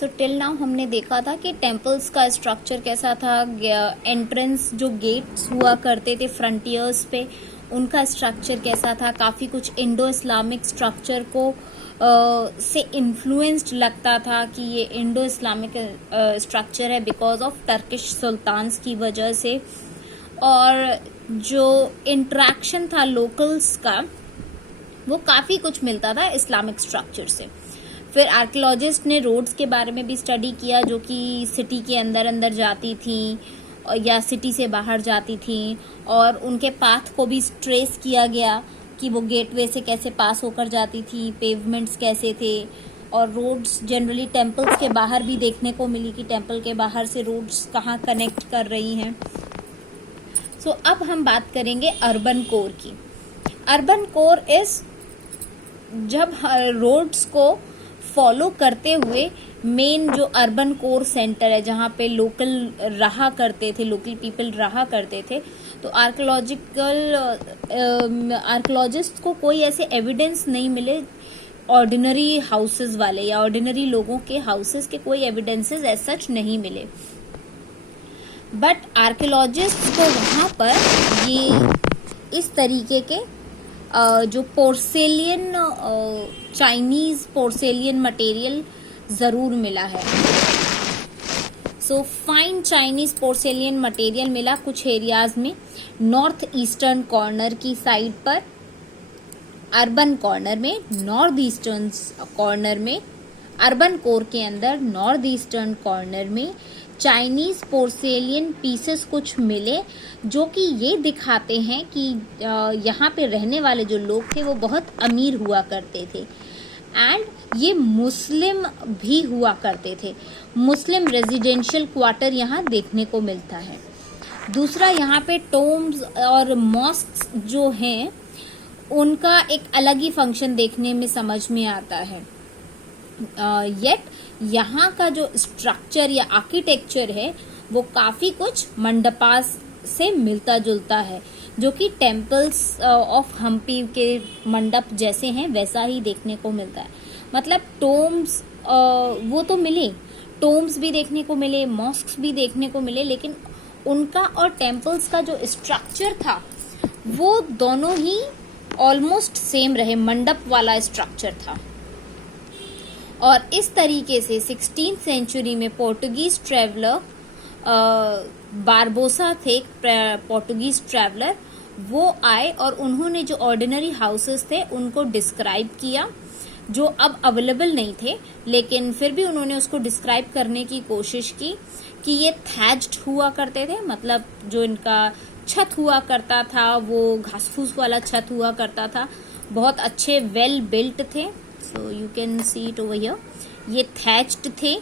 So till now हमने देखा था कि टेम्पल्स का स्ट्रक्चर कैसा था, एंट्रेंस जो गेट्स हुआ करते थे फ्रंटियर्स पे उनका स्ट्रक्चर कैसा था, काफ़ी कुछ इंडो इस्लामिक स्ट्रक्चर को से इन्फ्लुएंस्ड लगता था कि ये इंडो इस्लामिक स्ट्रक्चर है बिकॉज ऑफ टर्किश सुल्तान्स की वजह से। और जो इंट्रैक्शन था लोकल्स का वो काफ़ी कुछ मिलता था इस्लामिक स्ट्रक्चर से। फिर आर्कियोलॉजिस्ट ने रोड्स के बारे में भी स्टडी किया जो कि सिटी के अंदर अंदर जाती थी या सिटी से बाहर जाती थी, और उनके पाथ को भी ट्रेस किया गया कि वो गेटवे से कैसे पास होकर जाती थी, पेवमेंट्स कैसे थे, और रोड्स जनरली टेम्पल्स के बाहर भी देखने को मिली कि टेम्पल के बाहर से रोड्स कहाँ कनेक्ट कर रही हैं। सो अब हम बात करेंगे अर्बन कोर की। अर्बन कोर इज जब रोड्स को फॉलो करते हुए मेन जो अर्बन कोर सेंटर है जहाँ पे लोकल रहा करते थे, लोकल पीपल रहा करते थे, तो आर्कियोलॉजिस्ट को कोई ऐसे एविडेंस नहीं मिले ऑर्डिनरी हाउसेस वाले या ऑर्डिनरी लोगों के हाउसेस के कोई एविडेंसेस एज सच नहीं मिले। बट आर्कियोलॉजिस्ट को वहाँ पर ये इस तरीके के जो पोर्सेलियन चाइनीज पोर्सेलियन मटेरियल ज़रूर मिला है। सो फाइन चाइनीज पोर्सेलियन मटेरियल मिला कुछ एरियाज में, नॉर्थ ईस्टर्न कॉर्नर की साइड पर, अर्बन कॉर्नर में, नॉर्थ ईस्टर्न कॉर्नर में, अर्बन कोर के अंदर नॉर्थ ईस्टर्न कॉर्नर में चाइनीज पोर्सेलियन पीसेस कुछ मिले जो कि ये दिखाते हैं कि यहाँ पे रहने वाले जो लोग थे वो बहुत अमीर हुआ करते थे, एंड ये मुस्लिम भी हुआ करते थे। मुस्लिम रेजिडेंशियल क्वार्टर यहाँ देखने को मिलता है। दूसरा, यहाँ पे टोम्स और मॉस्क्स जो हैं उनका एक अलग ही फंक्शन देखने में समझ में आता है। येट यहाँ का जो स्ट्रक्चर या आर्किटेक्चर है वो काफ़ी कुछ मंडपास से मिलता जुलता है, जो कि टेम्पल्स ऑफ हम्पी के मंडप जैसे हैं वैसा ही देखने को मिलता है। मतलब टोम्स वो तो मिले, टोम्स भी देखने को मिले, मॉस्क्स भी देखने को मिले, लेकिन उनका और टेम्पल्स का जो स्ट्रक्चर था वो दोनों ही ऑलमोस्ट सेम रहे, मंडप वाला स्ट्रक्चर था। और इस तरीके से 16th सेंचुरी में पोर्टुगीज ट्रैवलर बारबोसा थे, पोर्टुगीज ट्रैवलर, वो आए और उन्होंने जो ऑर्डिनरी हाउसेस थे उनको डिस्क्राइब किया, जो अब अवेलेबल नहीं थे, लेकिन फिर भी उन्होंने उसको डिस्क्राइब करने की कोशिश की कि ये थैज्ड हुआ करते थे, मतलब जो इनका छत हुआ करता था वो घास फूस वाला छत हुआ करता था, बहुत अच्छे वेल बिल्ट थे। So you can see it over here, ये थैच्ड थे,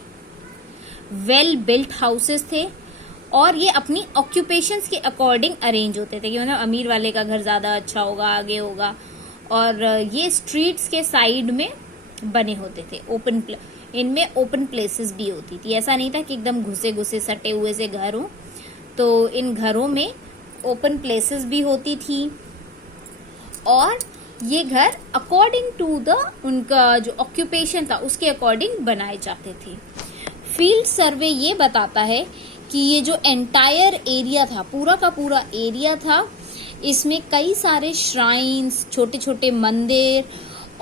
वेल बिल्ट हाउसेस थे, और ये अपनी ऑक्यूपेशंस के अकॉर्डिंग अरेंज होते थे कि मतलब अमीर वाले का घर ज़्यादा अच्छा होगा, आगे होगा, और ये स्ट्रीट्स के साइड में बने होते थे, इनमें ओपन प्लेसेस भी होती थी। ऐसा नहीं था कि एकदम घुसे घुसे सटे हुए से घर हो, तो इन घरों में ओपन प्लेसेस भी होती थी, और ये घर अकॉर्डिंग टू द उनका जो ऑक्यूपेशन था उसके अकॉर्डिंग बनाए जाते थे। फील्ड सर्वे ये बताता है कि ये जो एंटायर एरिया था, पूरा का पूरा एरिया था, इसमें कई सारे श्राइन्स, छोटे छोटे मंदिर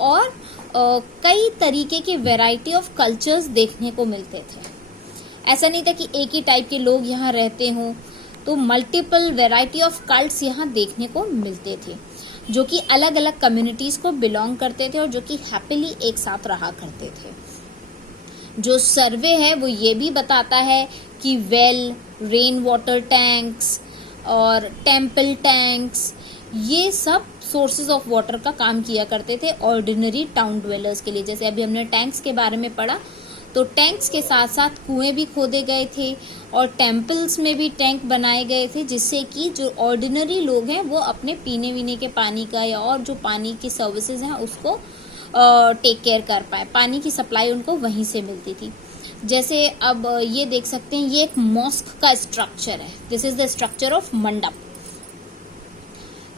और कई तरीके के वैरायटी ऑफ कल्चर्स देखने को मिलते थे। ऐसा नहीं था कि एक ही टाइप के लोग यहाँ रहते हों, तो मल्टीपल वैरायटी ऑफ कल्ट्स यहाँ देखने को मिलते थे, जो कि अलग अलग कम्युनिटीज को बिलोंग करते थे और जो कि हैप्पीली एक साथ रहा करते थे। जो सर्वे है वो ये भी बताता है कि वेल, रेन वाटर टैंक्स और टेम्पल टैंक्स, ये सब सोर्सेज ऑफ वाटर का काम किया करते थे ऑर्डिनरी टाउन ड्वेलर्स के लिए। जैसे अभी हमने टैंक्स के बारे में पढ़ा, तो टैंक्स के साथ साथ कुएं भी खोदे गए थे और टेम्पल्स में भी टैंक बनाए गए थे, जिससे कि जो ऑर्डिनरी लोग हैं वो अपने पीने वीने के पानी का या और जो पानी की सर्विसेज हैं उसको टेक केयर कर पाए। पानी की सप्लाई उनको वहीं से मिलती थी। जैसे अब ये देख सकते हैं, ये एक मॉस्क का स्ट्रक्चर है, this is the structure of मंडप।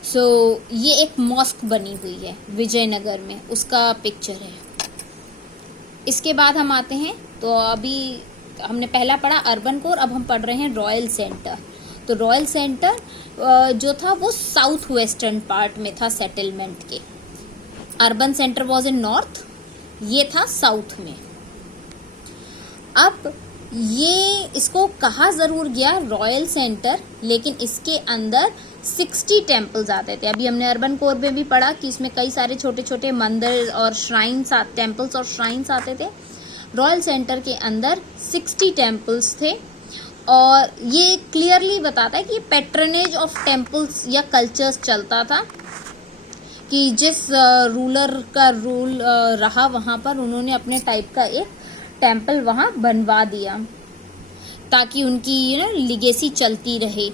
सो ये एक मॉस्क बनी हुई है विजयनगर में, उसका पिक्चर है। इसके बाद हम आते हैं, तो अभी हमने पहला पढ़ा अर्बन कोर, अब हम पढ़ रहे हैं रॉयल सेंटर। तो रॉयल सेंटर जो था वो साउथ वेस्टर्न पार्ट में था सेटलमेंट के। Urban centre was in north, ये था साउथ में। अब ये इसको कहा जरूर गया रॉयल सेंटर, लेकिन इसके अंदर 60 टेम्पल्स आते थे। अभी हमने अर्बन कोर में भी पढ़ा कि इसमें कई सारे छोटे छोटे मंदिर और श्राइन्स, टेम्पल्स और श्राइन्स आते थे। रॉयल सेंटर के अंदर 60 टेम्पल्स थे, और ये क्लियरली बताता है कि पैट्रनेज ऑफ टेम्पल्स या कल्चर्स चलता था, कि जिस रूलर का रूल रहा वहां पर उन्होंने अपने टाइप का एक टेम्पल वहां बनवा दिया, ताकि उनकी लिगेसी चलती रहे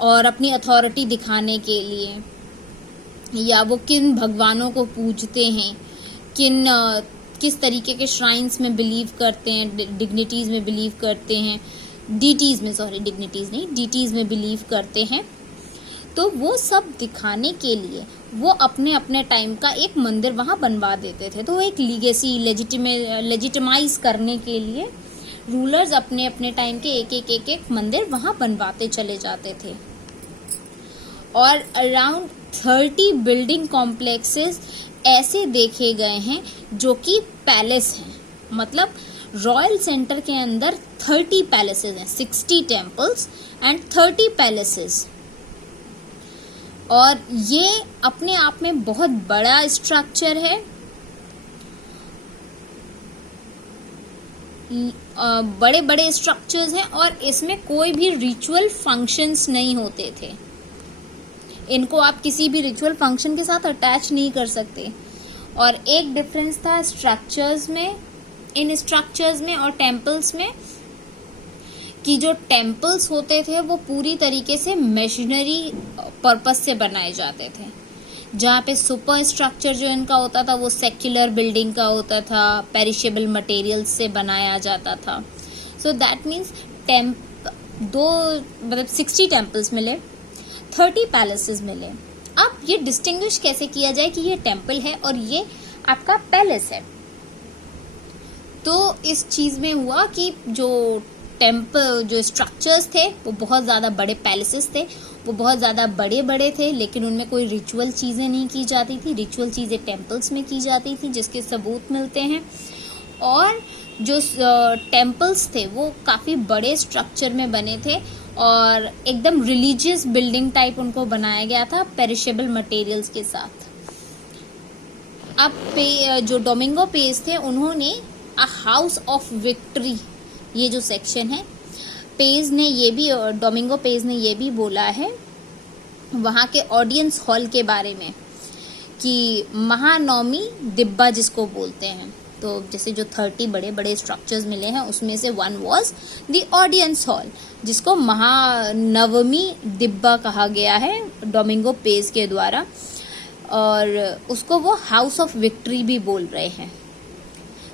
और अपनी अथॉरिटी दिखाने के लिए, या वो किन भगवानों को पूजते हैं, किस तरीके के श्राइन्स में बिलीव करते हैं, डिग्निटीज में बिलीव करते हैं, डीटीज में, सॉरी डिग्निटीज नहीं, डीटीज में बिलीव करते हैं। तो वो सब दिखाने के लिए वो अपने अपने टाइम का एक मंदिर वहां बनवा देते थे। तो वो एक लीगेसी लेजिटिमाइज करने के लिए रूलर्स अपने अपने टाइम के एक मंदिर वहां बनवाते चले जाते थे। और अराउंड 30 बिल्डिंग कॉम्प्लेक्सेस ऐसे देखे गए हैं जो कि पैलेस हैं। मतलब रॉयल सेंटर के अंदर 30 पैलेसेस हैं, 60 टेम्पल्स एंड 30 पैलेसेस। और ये अपने आप में बहुत बड़ा स्ट्रक्चर है। बड़े बड़े स्ट्रक्चर्स हैं, और इसमें कोई भी रिचुअल फंक्शंस नहीं होते थे। इनको आप किसी भी रिचुअल फंक्शन के साथ अटैच नहीं कर सकते। और एक डिफरेंस था स्ट्रक्चर्स में, इन स्ट्रक्चर्स में और टेम्पल्स में, कि जो टेम्पल्स होते थे वो पूरी तरीके से मशीनरी पर्पस से बनाए जाते थे, जहाँ पे सुपर स्ट्रक्चर जो इनका होता था वो सेक्युलर बिल्डिंग का होता था, पेरिशेबल मटेरियल्स से बनाया जाता था। सो दैट मीन्स 60 टेम्पल्स मिले, 30 पैलेसेस मिले। अब ये डिस्टिंग्विश कैसे किया जाए कि ये टेम्पल है और ये आपका पैलेस है। तो इस चीज में हुआ कि जो स्ट्रक्चर्स थे वो बहुत ज़्यादा बड़े पैलेसेस थे, वो बहुत ज़्यादा बड़े बड़े थे, लेकिन उनमें कोई रिचुअल चीज़ें नहीं की जाती थी। रिचुअल चीज़ें टेम्पल्स में की जाती थी, जिसके सबूत मिलते हैं। और जो टेम्पल्स थे वो काफ़ी बड़े स्ट्रक्चर में बने थे, और एकदम रिलीजियस बिल्डिंग टाइप उनको बनाया गया था पेरिशेबल मटेरियल्स के साथ। अब जो डोमिंगो पेज थे उन्होंने अ हाउस ऑफ विक्ट्री, ये जो सेक्शन है, डोमिंगो पेज ने ये भी बोला है वहाँ के ऑडियंस हॉल के बारे में, कि महानवमी दिब्बा जिसको बोलते हैं। तो जैसे जो 30 बड़े बड़े स्ट्रक्चर्स मिले हैं उसमें से one was the audience hall, जिसको महानवमी दिब्बा कहा गया है डोमिंगो पेज के द्वारा, और उसको वो हाउस ऑफ विक्ट्री भी बोल रहे हैं।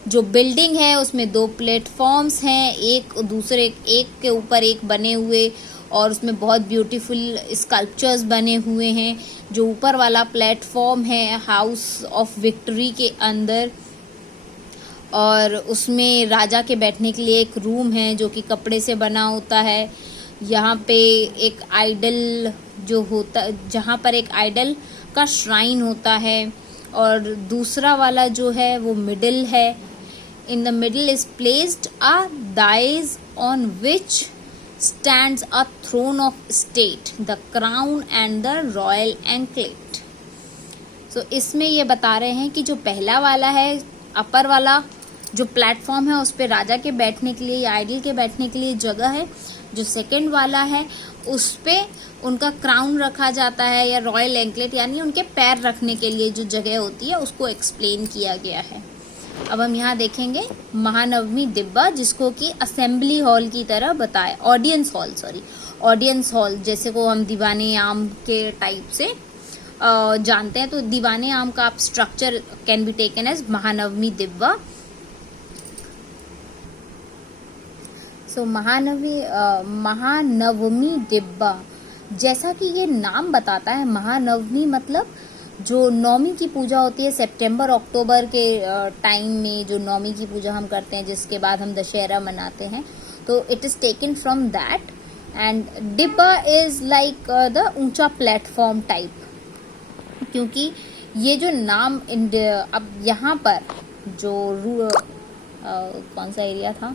जो बिल्डिंग है उसमें 2 प्लेटफॉर्म्स हैं, एक के ऊपर एक बने हुए, और उसमें बहुत ब्यूटीफुल स्कल्पचर्स बने हुए हैं। जो ऊपर वाला प्लेटफॉर्म है हाउस ऑफ विक्ट्री के अंदर, और उसमें राजा के बैठने के लिए एक रूम है जो कि कपड़े से बना होता है। यहाँ पे एक आइडल जो होता, जहाँ पर एक आइडल का श्राइन होता है, और दूसरा वाला जो है वो मिडिल है। In the middle is placed a dais on which stands a throne of state, the crown and the royal anklet. So इसमें ये बता रहे हैं कि जो पहला वाला है, अपर वाला जो प्लेटफॉर्म है उस पे राजा के बैठने के लिए या आइडल के बैठने के लिए जगह है। जो सेकंड वाला है उस पे उनका क्राउन रखा जाता है, या रॉयल एंकलेट यानी उनके पैर रखने के लिए जो जगह होती है उसको एक्सप्लेन किया गया है। अब हम यहाँ देखेंगे महानवमी दिब्बा, जिसको कि असेंबली हॉल की तरह बताया, ऑडियंस हॉल जैसे को हम दीवाने आम के टाइप से जानते हैं। तो दीवाने आम का आप structure can be taken as Mahanavami Dibba. So Mahanavami Dibba, जैसा कि ये नाम बताता है, महानवमी मतलब जो नौमी की पूजा होती है सितंबर अक्टूबर के टाइम में, जो नौमी की पूजा हम करते हैं जिसके बाद हम दशहरा मनाते हैं, तो it is taken from that. And डिब्बा इज लाइक द ऊंचा प्लेटफॉर्म टाइप, क्योंकि ये जो नाम अब यहाँ पर जो कौन सा एरिया था,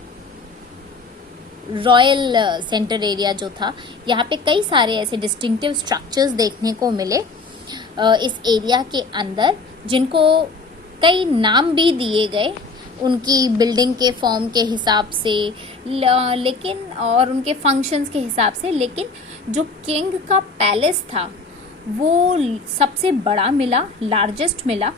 रॉयल सेंटर एरिया जो था, यहाँ पे कई सारे ऐसे डिस्टिंक्टिव स्ट्रक्चर्स देखने को मिले इस एरिया के अंदर, जिनको कई नाम भी दिए गए उनकी बिल्डिंग के फॉर्म के हिसाब से, लेकिन और उनके फंक्शंस के हिसाब से। लेकिन जो किंग का पैलेस था वो सबसे बड़ा मिला, लार्जेस्ट मिला,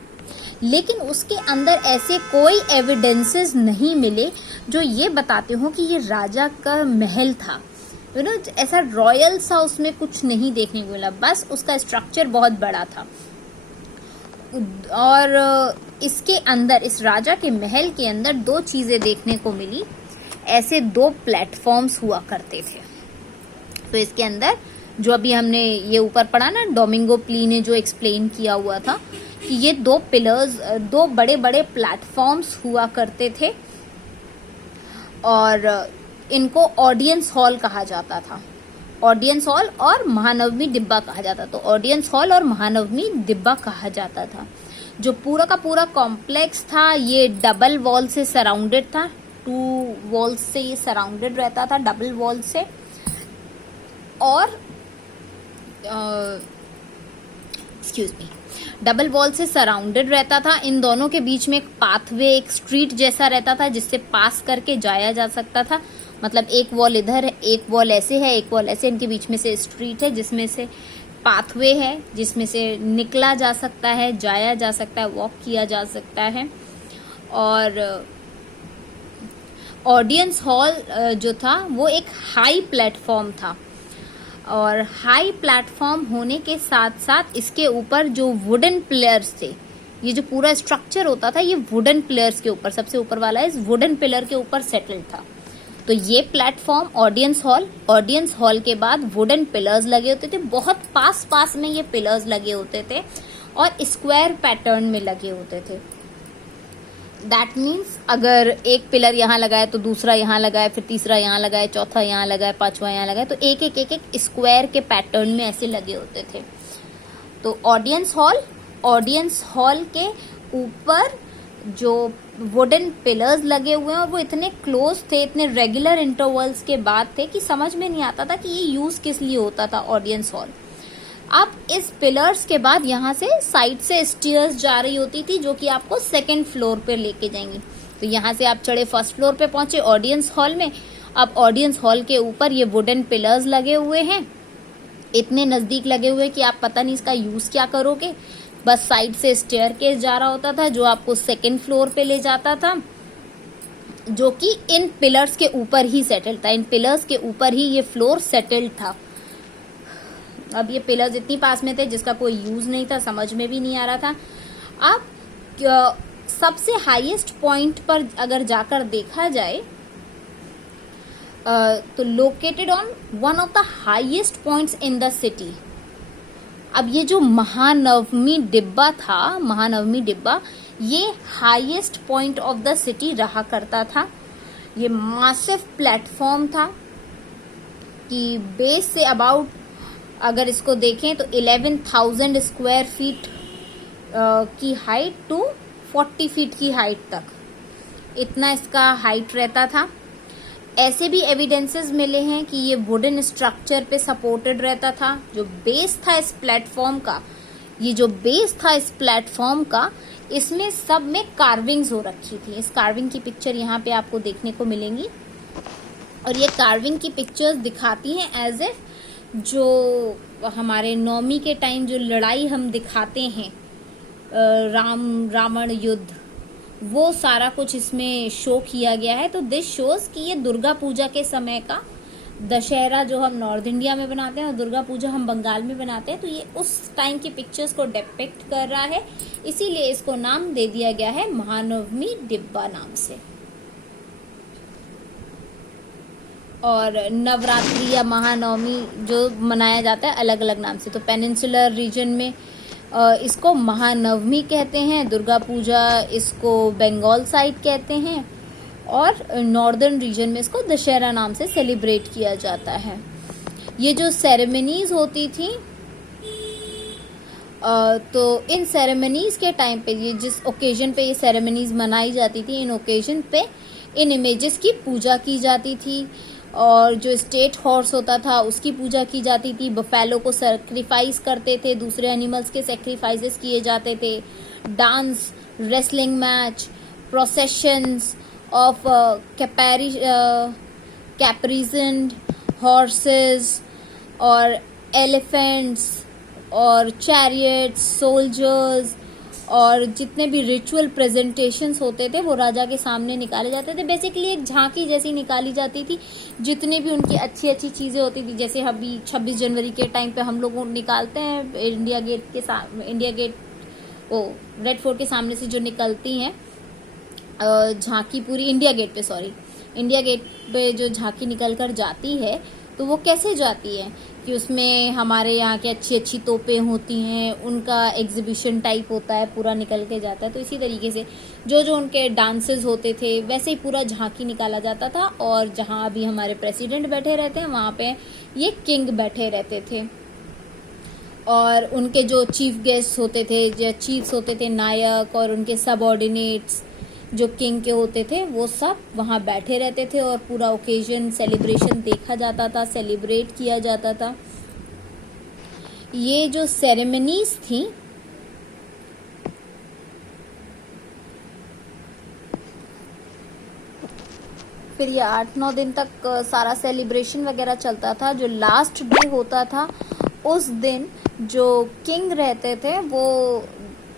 लेकिन उसके अंदर ऐसे कोई एविडेंसेस नहीं मिले जो ये बताते हो कि ये राजा का महल था। यू नो, ऐसा रॉयल सा उसमें कुछ नहीं देखने को मिला, बस उसका स्ट्रक्चर बहुत बड़ा था। और इसके अंदर, इस राजा के महल के अंदर दो चीजें देखने को मिली। ऐसे दो प्लेटफॉर्म्स हुआ करते थे। तो इसके अंदर जो अभी हमने ये ऊपर पढ़ा ना, डोमिंगो प्ली ने जो एक्सप्लेन किया हुआ था कि ये दो पिलर्स, दो बड़े बड़े प्लेटफॉर्म्स हुआ करते थे और इनको ऑडियंस हॉल कहा जाता था। ऑडियंस हॉल और महानवमी डिब्बा कहा जाता। तो ऑडियंस हॉल और महानवमी डिब्बा कहा जाता था। जो पूरा का पूरा कॉम्प्लेक्स था ये डबल वॉल से सराउंडेड था, 2 वॉल्स से ये सराउंडेड रहता था, डबल वॉल से। और एक्सक्यूज मी, डबल वॉल से सराउंडेड रहता था। इन दोनों के बीच में एक पाथवे, एक स्ट्रीट जैसा रहता था जिससे पास करके जाया जा सकता था। मतलब एक वॉल इधर है, एक वॉल ऐसे है, एक वॉल ऐसे, इनके बीच में से स्ट्रीट है जिसमें से पाथवे है, जिसमें से निकला जा सकता है, जाया जा सकता है, वॉक किया जा सकता है। और ऑडियंस हॉल जो था वो एक हाई प्लेटफॉर्म था, और हाई प्लेटफॉर्म होने के साथ साथ इसके ऊपर जो वुडन पिलर्स थे, ये जो पूरा स्ट्रक्चर होता था ये वुडन पिलर्स के ऊपर, सबसे ऊपर वाला इस वुडन पिलर के ऊपर सेटल्ड था। तो ये प्लेटफॉर्म ऑडियंस हॉल के बाद वुडन पिलर्स लगे होते थे, बहुत पास पास में ये पिलर्स लगे होते थे और स्क्वायर पैटर्न में लगे होते थे। दैट मीन्स अगर एक पिलर यहाँ लगाए तो दूसरा यहाँ लगाए, फिर तीसरा यहाँ लगाए, चौथा यहाँ लगाए, पांचवा यहाँ लगाए, तो एक एक स्क्वायर के पैटर्न में ऐसे लगे होते थे। तो ऑडियंस हॉल के ऊपर जो वुडन पिलर्स लगे हुए हैं वो इतने क्लोज थे, इतने रेगुलर इंटरवल्स के बाद थे कि समझ में नहीं आता था कि ये यूज किस लिए होता था ऑडियंस हॉल। अब इस पिलर्स के बाद यहाँ से साइड से स्टेयर्स जा रही होती थी जो कि आपको सेकंड फ्लोर पे लेके जाएंगी। तो यहाँ से आप चढ़े, फर्स्ट फ्लोर पे पहुंचे ऑडियंस हॉल में। अब ऑडियंस हॉल के ऊपर ये वुडन पिलर्स लगे हुए हैं, इतने नजदीक लगे हुए कि आप पता नहीं इसका यूज क्या करोगे। बस साइड से स्टेयरकेस जा रहा होता था जो आपको सेकंड फ्लोर पे ले जाता था, जो कि इन पिलर्स के ऊपर ही सेटल्ड था। इन पिलर्स के ऊपर ही ये फ्लोर सेटल्ड था। अब ये पिलर्स इतनी पास में थे जिसका कोई यूज नहीं था, समझ में भी नहीं आ रहा था। अब सबसे हाईएस्ट पॉइंट पर अगर जाकर देखा जाए तो located on one of the highest points in the city. अब ये जो महानवमी डिब्बा था, महानवमी डिब्बा, ये highest point of the city रहा करता था। ये मासिव प्लेटफॉर्म था कि बेस से अबाउट अगर इसको देखें तो 11,000 स्क्वायर फीट की हाइट टू 40 फीट की हाइट तक, इतना इसका हाइट रहता था। ऐसे भी एविडेंसेस मिले हैं कि ये वुडन स्ट्रक्चर पे सपोर्टेड रहता था। जो बेस था इस प्लेटफॉर्म का, ये जो बेस था इस प्लेटफॉर्म का, इसमें सब में कार्विंग्स हो रखी थी। इस कार्विंग की पिक्चर यहाँ पे आपको देखने को मिलेंगी, और ये कार्विंग की पिक्चर्स दिखाती हैं एज इफ जो हमारे नौमी के टाइम जो लड़ाई हम दिखाते हैं, रावण युद्ध, वो सारा कुछ इसमें शो किया गया है। तो दिस शोज कि ये दुर्गा पूजा के समय का, दशहरा जो हम नॉर्थ इंडिया में बनाते हैं और दुर्गा पूजा हम बंगाल में बनाते हैं, तो ये उस टाइम की पिक्चर्स को डिपिक्ट कर रहा है। इसीलिए इसको नाम दे दिया गया है महानवमी डिब्बा नाम से। और नवरात्रि या महानवमी जो मनाया जाता है अलग अलग नाम से। तो पेनिनसुलर रीजन में इसको महानवमी कहते हैं, दुर्गा पूजा इसको बंगाल साइड कहते हैं, और नॉर्दर्न रीजन में इसको दशहरा नाम से सेलिब्रेट किया जाता है। ये जो सेरेमनीज होती थी, तो इन सेरेमनीज के टाइम पे, ये जिस ओकेजन पे ये सेरेमनीज मनाई जाती थी, इन ओकेजन पे इन इमेजेस की पूजा की जाती थी, और जो स्टेट हॉर्स होता था उसकी पूजा की जाती थी। बफेलो को सैक्रिफाइस करते थे, दूसरे एनिमल्स के सैक्रिफाइसेस किए जाते थे। Dance, wrestling match, processions of caparisoned horses और एलिफेंट्स और चैरियट्स, सोल्जर्स, और जितने भी रिचुअल प्रेजेंटेशंस होते थे वो राजा के सामने निकाले जाते थे। बेसिकली एक झांकी जैसी निकाली जाती थी, जितनी भी उनकी अच्छी अच्छी चीजें होती थी, जैसे अभी 26 जनवरी के टाइम पे हम लोग निकालते हैं इंडिया गेट रेड फोर्ट के सामने से जो निकलती हैं झांकी पूरी, इंडिया गेट पे जो झांकी निकल कर जाती है, तो वो कैसे जाती है कि उसमें हमारे यहाँ की अच्छी अच्छी तोपें होती हैं, उनका एग्जीबिशन टाइप होता है, पूरा निकल के जाता है। तो इसी तरीके से जो जो उनके डांसेस होते थे वैसे ही पूरा झांकी निकाला जाता था। और जहाँ अभी हमारे प्रेसिडेंट बैठे रहते हैं वहाँ पे ये किंग बैठे रहते थे, और उनके जो चीफ गेस्ट होते थे, जो चीफ्स होते थे, नायक, और उनके सबऑर्डिनेट्स जो किंग के होते थे, वो सब वहाँ बैठे रहते थे, और पूरा ओकेजन सेलिब्रेशन देखा जाता था, सेलिब्रेट किया जाता था। ये जो सेरेमनीज थी, फिर ये 8-9 दिन तक सारा सेलिब्रेशन वगैरह चलता था। जो लास्ट डे होता था उस दिन जो किंग रहते थे, वो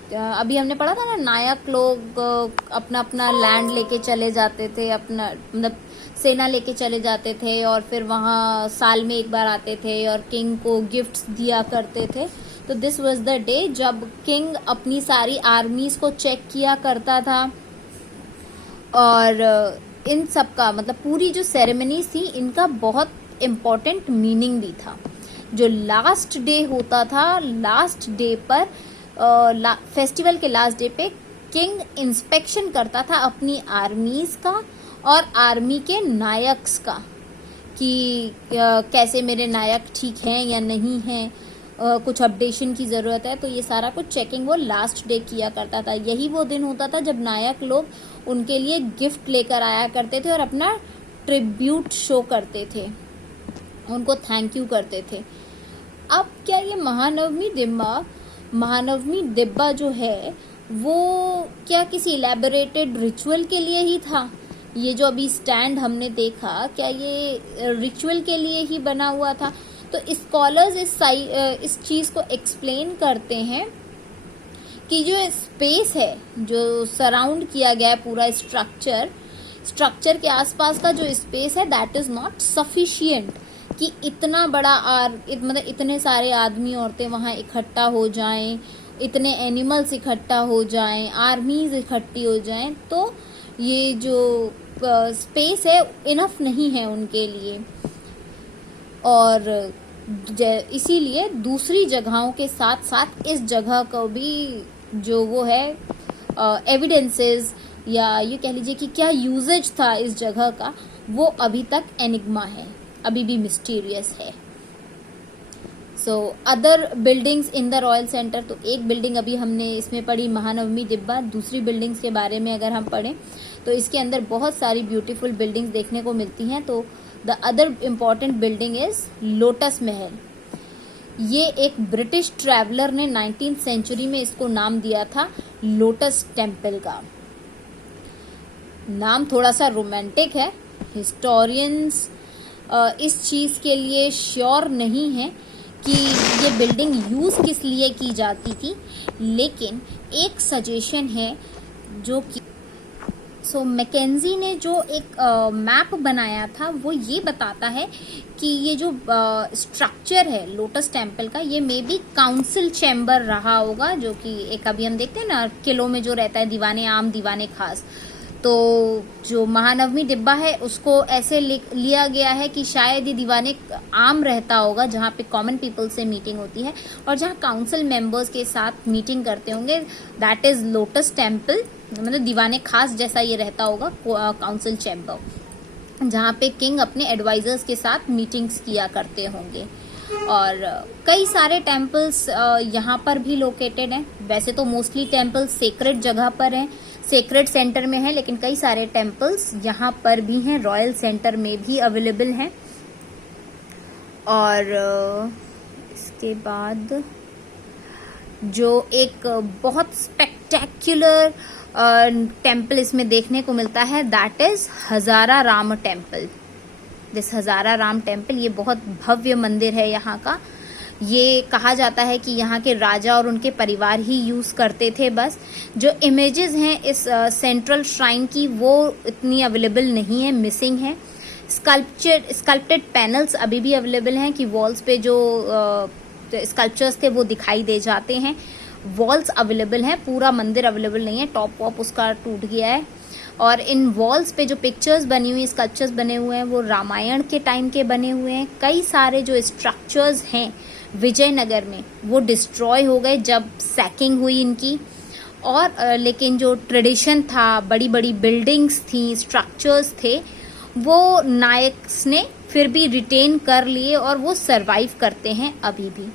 अभी हमने पढ़ा था ना, नायक लोग अपना अपना लैंड लेके चले जाते थे, अपना मतलब सेना लेके चले जाते थे, और फिर वहाँ साल में एक बार आते थे और किंग को गिफ्ट्स दिया करते थे। तो दिस वाज द डे जब किंग अपनी सारी आर्मीज को चेक किया करता था, और इन सब का मतलब पूरी जो सेरेमनीज थी इनका बहुत इम्पोर्टेंट मीनिंग भी था। जो लास्ट डे होता था, लास्ट डे पर फेस्टिवल के लास्ट डे पे किंग इंस्पेक्शन करता था अपनी आर्मीज का और आर्मी के नायक्स का, कि कैसे मेरे नायक ठीक हैं या नहीं हैं, कुछ अपडेशन की ज़रूरत है। तो ये सारा कुछ चेकिंग वो लास्ट डे किया करता था। यही वो दिन होता था जब नायक लोग उनके लिए गिफ्ट लेकर आया करते थे और अपना ट्रिब्यूट शो करते थे, उनको थैंक यू करते थे। अब क्या ये महानवमी दिब्बा जो है वो क्या किसी इलेबोरेटेड रिचुअल के लिए ही था? ये जो अभी स्टैंड हमने देखा, क्या ये रिचुअल के लिए ही बना हुआ था? तो स्कॉलर्स इस चीज को एक्सप्लेन करते हैं कि जो स्पेस है, जो सराउंड किया गया है पूरा स्ट्रक्चर के आसपास का जो स्पेस है, दैट इज नॉट सफिशिएंट कि इतना बड़ा मतलब इतने सारे आदमी औरतें वहां इकट्ठा हो जाएं, इतने एनिमल्स इकट्ठा हो जाएं, आर्मीज इकट्ठी हो जाएं। तो ये जो स्पेस है इनफ नहीं है उनके लिए, और इसीलिए दूसरी जगहों के साथ साथ इस जगह को भी जो वो है एविडेंसेस, या ये कह लीजिए कि क्या यूजेज था इस जगह का, वो अभी तक एनिग्मा है, अभी भी मिस्टीरियस है। So other buildings in the royal centre, तो एक बिल्डिंग अभी हमने इसमें पढ़ी महानवमी दिब्बा। दूसरी बिल्डिंग्स के बारे में अगर हम पढ़ें तो इसके अंदर बहुत सारी ब्यूटीफुल बिल्डिंग्स देखने को मिलती हैं। तो the other important building is lotus महल। ये एक ब्रिटिश ट्रैवलर ने 19th सेंचुरी में इसको नाम दिया था लोटस टेम्पल का। नाम थोड़ा सा रोमांटिक है। हिस्टोरियंस इस चीज के लिए श्योर नहीं है कि ये बिल्डिंग यूज किस लिए की जाती थी, लेकिन एक सजेशन है जो कि मैकेंजी ने जो एक मैप बनाया था वो ये बताता है कि ये जो स्ट्रक्चर है लोटस टेम्पल का, ये मे बी काउंसिल चैम्बर रहा होगा, जो कि एक अभी हम देखते हैं ना किलों में जो रहता है दीवाने आम दीवाने खास, तो जो महानवमी डिब्बा है उसको ऐसे लिया गया है कि शायद ये दीवाने आम रहता होगा, जहाँ पे कॉमन पीपल से मीटिंग होती है और जहाँ काउंसिल मेंबर्स के साथ मीटिंग करते होंगे, दैट इज लोटस टेम्पल। मतलब दीवाने खास जैसा ये रहता होगा काउंसिल चैम्बर, जहाँ पे किंग अपने एडवाइजर्स के साथ मीटिंग्स किया करते होंगे। और कई सारे टेम्पल्स यहाँ पर भी लोकेटेड हैं। वैसे तो मोस्टली टेम्पल्स सेक्रेड जगह पर हैं, सेक्रेड सेंटर में है, लेकिन कई सारे टेम्पल्स यहाँ पर भी हैं, रॉयल सेंटर में भी अवेलेबल हैं। और इसके बाद जो एक बहुत स्पेक्टेक्युलर टेम्पल इसमें देखने को मिलता है, that is Hazara Ram temple. This Hazara Ram temple, ये बहुत भव्य मंदिर है यहाँ का। ये कहा जाता है कि यहाँ के राजा और उनके परिवार ही यूज करते थे बस। जो इमेजेस हैं इस सेंट्रल श्राइन की वो इतनी अवेलेबल नहीं है, मिसिंग है। स्कल्प्टेड पैनल्स अभी भी अवेलेबल हैं कि वॉल्स पे जो स्कल्पचर्स थे वो दिखाई दे जाते हैं। वॉल्स अवेलेबल हैं, पूरा मंदिर अवेलेबल नहीं है, टॉप वॉप उसका टूट गया है। और इन वॉल्स पे जो पिक्चर्स बनी हुई, स्कल्पचर्स बने हुए हैं वो रामायण के टाइम के बने हुए हैं। कई सारे जो स्ट्रक्चर्स हैं विजयनगर में वो डिस्ट्रॉय हो गए जब सैकिंग हुई इनकी। और लेकिन जो ट्रेडिशन था, बड़ी बड़ी बिल्डिंग्स थी, स्ट्रक्चर्स थे, वो नायक्स ने फिर भी रिटेन कर लिए और वो सरवाइव करते हैं अभी भी।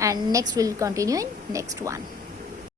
And next will continue in next one.